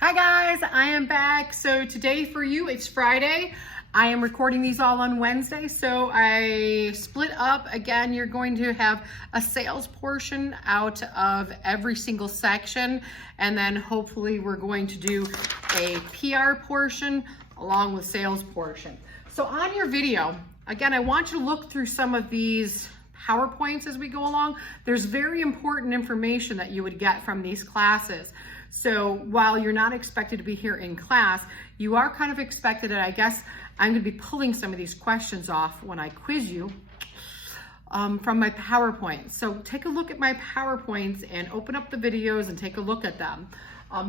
Hi guys, I am back. So today for you, it's Friday. I am recording these all on Wednesday, so I split up. Again, you're going to have a sales portion out of every single section, and then hopefully we're going to do a PR portion along with sales portion. So on your video, again, I want you to look through some of these PowerPoints as we go along. There's very important information that you would get from these classes. So while you're not expected to be here in class, you are kind of expected, and I guess I'm going to be pulling some of these questions off when I quiz you from my PowerPoint. So take a look at my PowerPoints and open up the videos and take a look at them.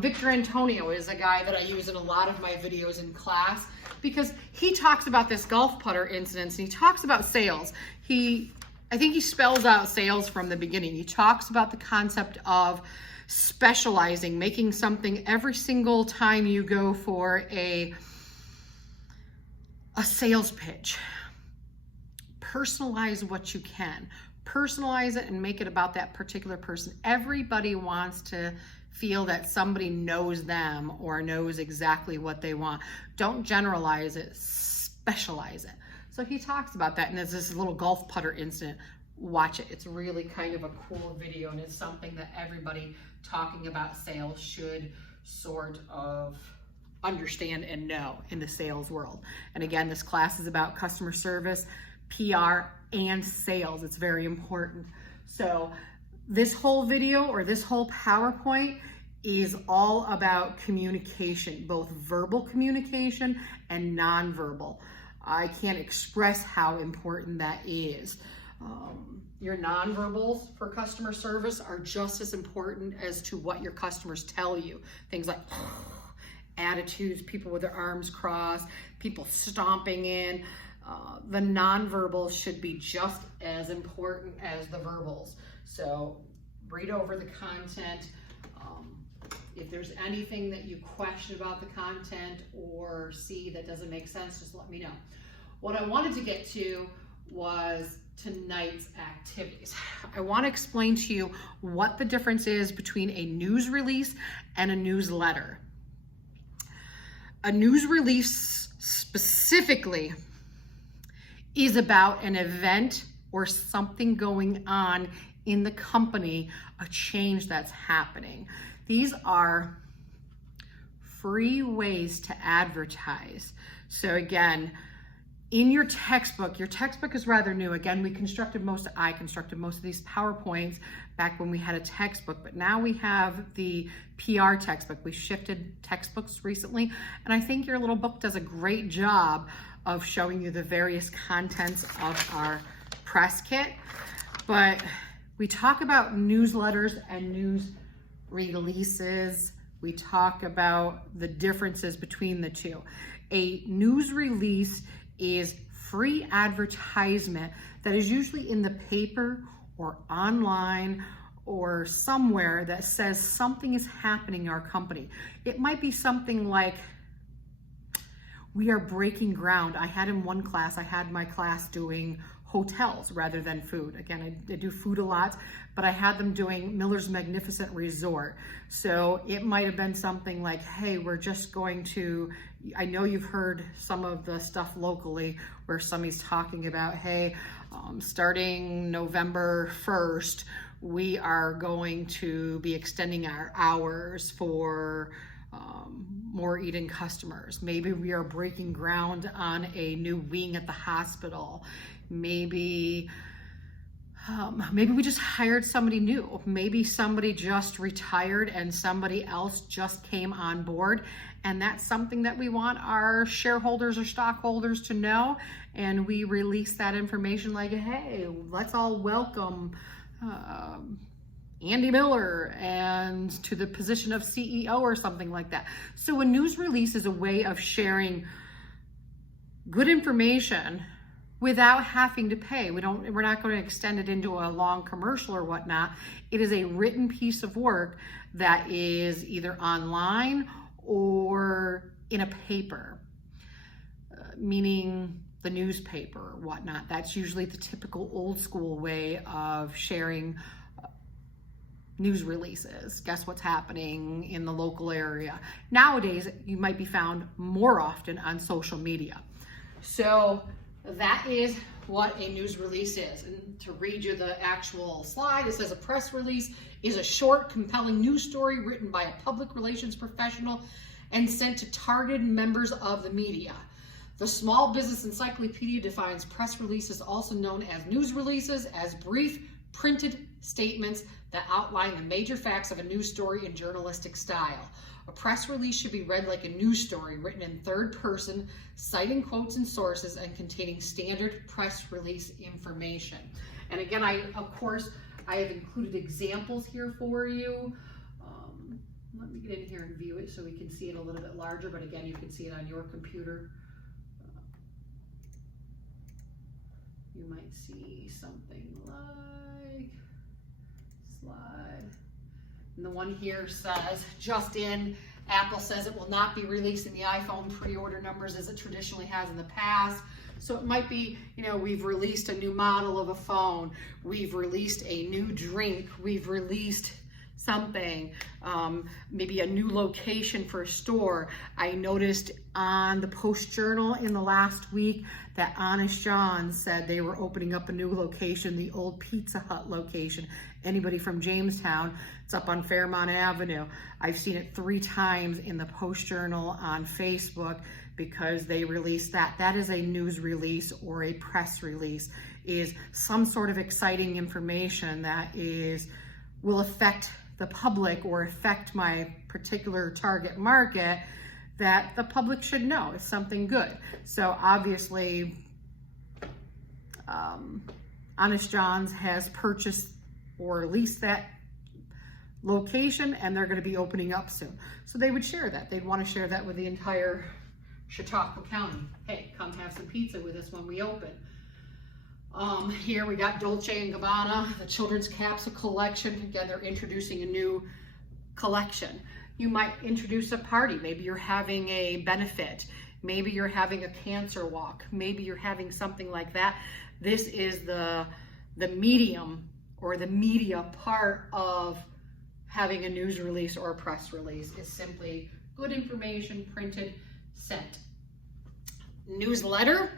Victor Antonio is a guy that I use in a lot of my videos in class because he talks about this golf putter incident and he talks about sales. I think he spells out sales from the beginning. He talks about the concept of specializing, making something every single time you go for a sales pitch. Personalize what you can. Personalize it and make it about that particular person. Everybody wants to feel that somebody knows them or knows exactly what they want. Don't generalize it, specialize it. So he talks about that, and there's this little golf putter incident. Watch it. It's really kind of a cool video, and it's something that everybody talking about sales should sort of understand and know in the sales world. And again, this class is about customer service, PR, and sales. It's very important. So this whole video or this whole PowerPoint is all about communication, both verbal communication and nonverbal. I can't express how important that is. Your nonverbals for customer service are just as important as to what your customers tell you. Things like attitudes, people with their arms crossed, people stomping in. The nonverbals should be just as important as the verbals. So read over the content. If there's anything that you question about the content or see that doesn't make sense, just let me know. What I wanted to get to was tonight's activities. I want to explain to you what the difference is between a news release and a newsletter. A news release specifically is about an event or something going on in the company, a change that's happening. These are free ways to advertise. So again, in your textbook is rather new. Again, I constructed most of these PowerPoints back when we had a textbook, but now we have the PR textbook. We shifted textbooks recently, and I think your little book does a great job of showing you the various contents of our press kit. But we talk about newsletters and news releases. We talk about the differences between the two. A news release is free advertisement that is usually in the paper or online or somewhere that says something is happening in our company. It might be something like, we are breaking ground. I had my class doing hotels rather than food. Again, I do food a lot, but I had them doing Miller's Magnificent Resort. So it might have been something like, hey, we're just going to, I know you've heard some of the stuff locally where somebody's talking about, hey, starting November 1st, we are going to be extending our hours for more Eden customers. Maybe we are breaking ground on a new wing at the hospital. Maybe we just hired somebody new. Maybe somebody just retired and somebody else just came on board. And that's something that we want our shareholders or stockholders to know. And we release that information like, hey, let's all welcome Andy Miller and to the position of CEO or something like that. So a news release is a way of sharing good information without having to pay. We're not going to extend it into a long commercial or whatnot. It is a written piece of work that is either online or in a paper, meaning the newspaper or whatnot. That's usually the typical old school way of sharing news releases. Guess what's happening in the local area. Nowadays, you might be found more often on social media. So that is what a news release is. And to read you the actual slide, it says a press release is a short, compelling news story written by a public relations professional and sent to targeted members of the media. The Small Business Encyclopedia defines press releases, also known as news releases, as brief, printed statements that outline the major facts of a news story in journalistic style. A press release should be read like a news story, written in third person, citing quotes and sources, and containing standard press release information. And again, of course, I have included examples here for you. Let me get in here and view it so we can see it a little bit larger, but again, you can see it on your computer. You might see something like slide. And the one here says, just in, Apple says it will not be releasing the iPhone pre-order numbers as it traditionally has in the past. So it might be, we've released a new model of a phone. We've released a new drink. We've released something, maybe a new location for a store. I noticed on the Post Journal in the last week that Honest John said they were opening up a new location, the old Pizza Hut location. Anybody from Jamestown, it's up on Fairmont Avenue. I've seen it 3 times in the Post Journal on Facebook because they released that. That is a news release or a press release, is some sort of exciting information that will affect the public or affect my particular target market, that the public should know is something good. So obviously, Honest John's has purchased or leased that location, and they're going to be opening up soon. So they would share that. They'd want to share that with the entire Chautauqua County. Hey, come have some pizza with us when we open. Here we got Dolce & Gabbana, the children's capsule collection. Again, they're introducing a new collection. You might introduce a party. Maybe you're having a benefit. Maybe you're having a cancer walk. Maybe you're having something like that. This is the medium or the media part of having a news release or a press release, is simply good information printed, sent. Newsletter,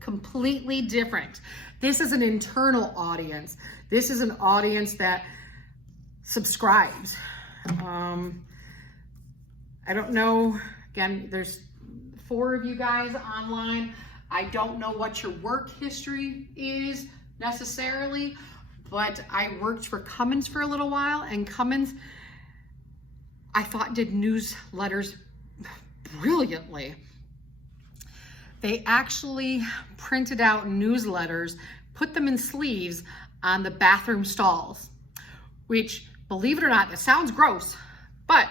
completely different. This is an internal audience. This is an audience that subscribes. I don't know, again, there's 4 of you guys online. I don't know what your work history is necessarily, but I worked for Cummins for a little while, and Cummins, I thought, did newsletters brilliantly. They actually printed out newsletters, put them in sleeves on the bathroom stalls, which, believe it or not, it sounds gross, but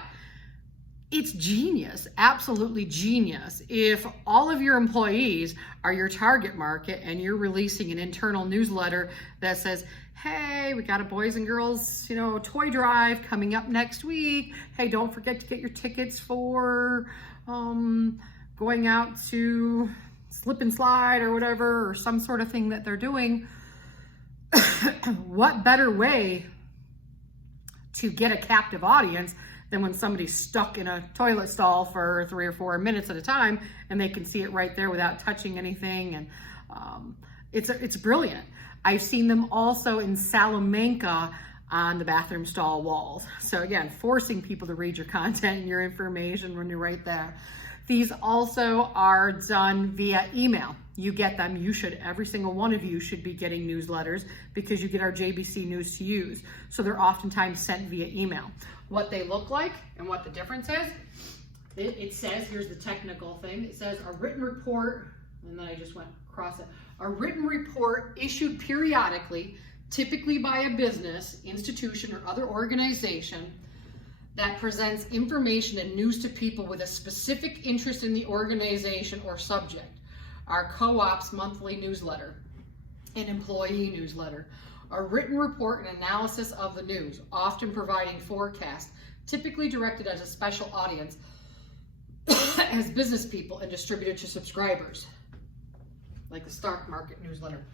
it's genius, absolutely genius. If all of your employees are your target market and you're releasing an internal newsletter that says, hey, we got a boys and girls, toy drive coming up next week. Hey, don't forget to get your tickets for going out to slip and slide or whatever, or some sort of thing that they're doing. What better way to get a captive audience than when somebody's stuck in a toilet stall for 3 or 4 minutes at a time and they can see it right there without touching anything. And it's brilliant. I've seen them also in Salamanca on the bathroom stall walls. So again, forcing people to read your content and your information when you're right there. These also are done via email. You get them. Every single one of you should be getting newsletters because you get our JBC News to Use. So they're oftentimes sent via email. What they look like and what the difference is, it says, here's the technical thing. It says a written report, and then I just went across it. A written report issued periodically, typically by a business, institution, or other organization, that presents information and news to people with a specific interest in the organization or subject. Our co-op's monthly newsletter, an employee newsletter, a written report and analysis of the news, often providing forecasts, typically directed at a special audience as business people and distributed to subscribers, like the stock market newsletter.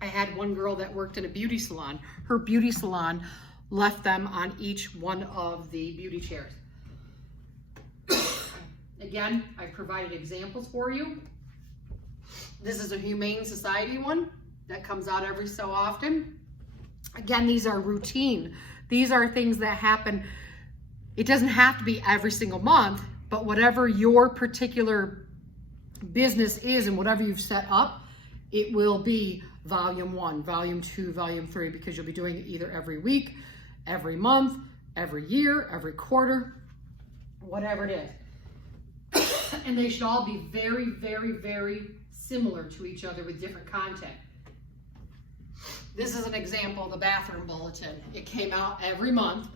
I had one girl that worked in a beauty salon. Her beauty salon left them on each one of the beauty chairs. Again, I've provided examples for you. This is a Humane Society one that comes out every so often. Again, these are routine. These are things that happen. It doesn't have to be every single month, but whatever your particular business is and whatever you've set up, it will be volume 1, volume 2, volume 3, because you'll be doing it either every week, every month, every year, every quarter, whatever it is. And they should all be very, very, very similar to each other with different content. This is an example of the bathroom bulletin. It came out every month.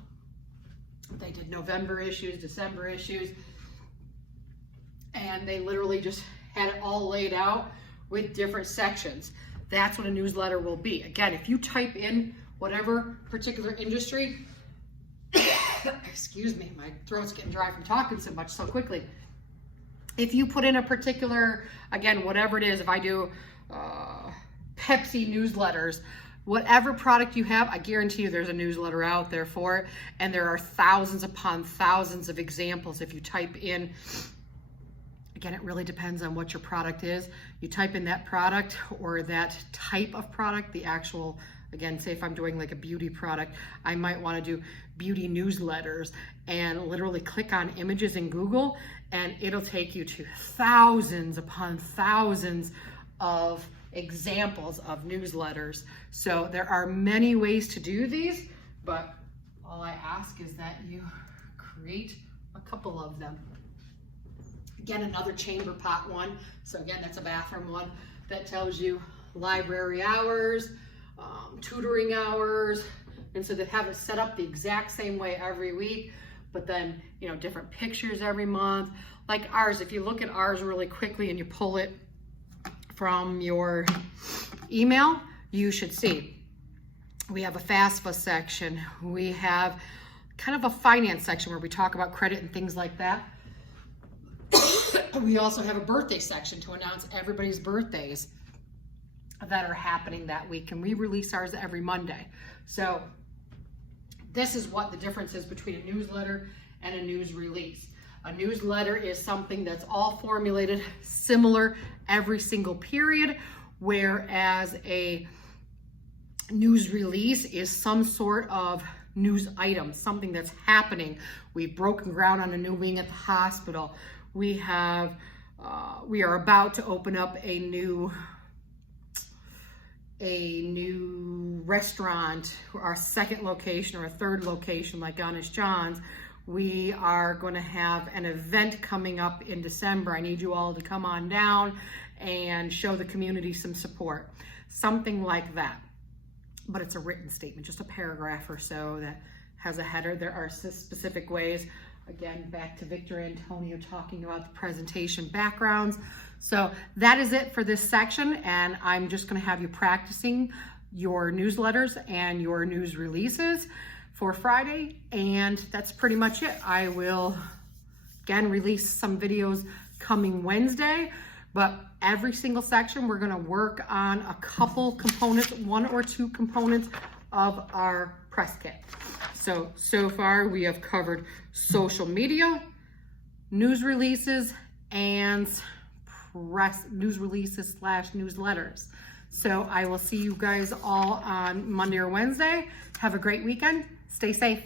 They did November issues, December issues, and they literally just had it all laid out with different sections. That's what a newsletter will be. Again, if you type in whatever particular industry, excuse me, my throat's getting dry from talking so much so quickly. If you put in a particular, again, whatever it is, if I do Pepsi newsletters, whatever product you have, I guarantee you there's a newsletter out there for it. And there are thousands upon thousands of examples. If you type in, again, it really depends on what your product is. You type in that product or that type of product, the actual, again, say if I'm doing like a beauty product, I might want to do beauty newsletters and literally click on images in Google and it'll take you to thousands upon thousands of examples of newsletters. So there are many ways to do these, but all I ask is that you create a couple of them. Again, another chamber pot one. So again, that's a bathroom one that tells you library hours, tutoring hours, and so they have it set up the exact same way every week, but then, you know, different pictures every month. Like ours, if you look at ours really quickly and you pull it from your email, you should see we have a FAFSA section. We have kind of a finance section where we talk about credit and things like that. We also have a birthday section to announce everybody's birthdays that are happening that week, and we release ours every Monday. So this is what the difference is between a newsletter and a news release. A newsletter is something that's all formulated similar every single period, whereas a news release is some sort of news item, something that's happening. We've broken ground on a new wing at the hospital. We are about to open up a new restaurant, our second location or a third location like Honest John's. We are going to have an event coming up in December. I need you all to come on down and show the community some support. Something like that. But it's a written statement, just a paragraph or so that has a header. There are specific ways. Again, back to Victor Antonio talking about the presentation backgrounds. So that is it for this section, and I'm just going to have you practicing your newsletters and your news releases for Friday, and that's pretty much it. I will, again, release some videos coming Wednesday, but every single section we're going to work on a couple components, 1 or 2 components of our press kit. So far we have covered social media, news releases, and news releases / newsletters. So I will see you guys all on Monday or Wednesday. Have a great weekend. Stay safe.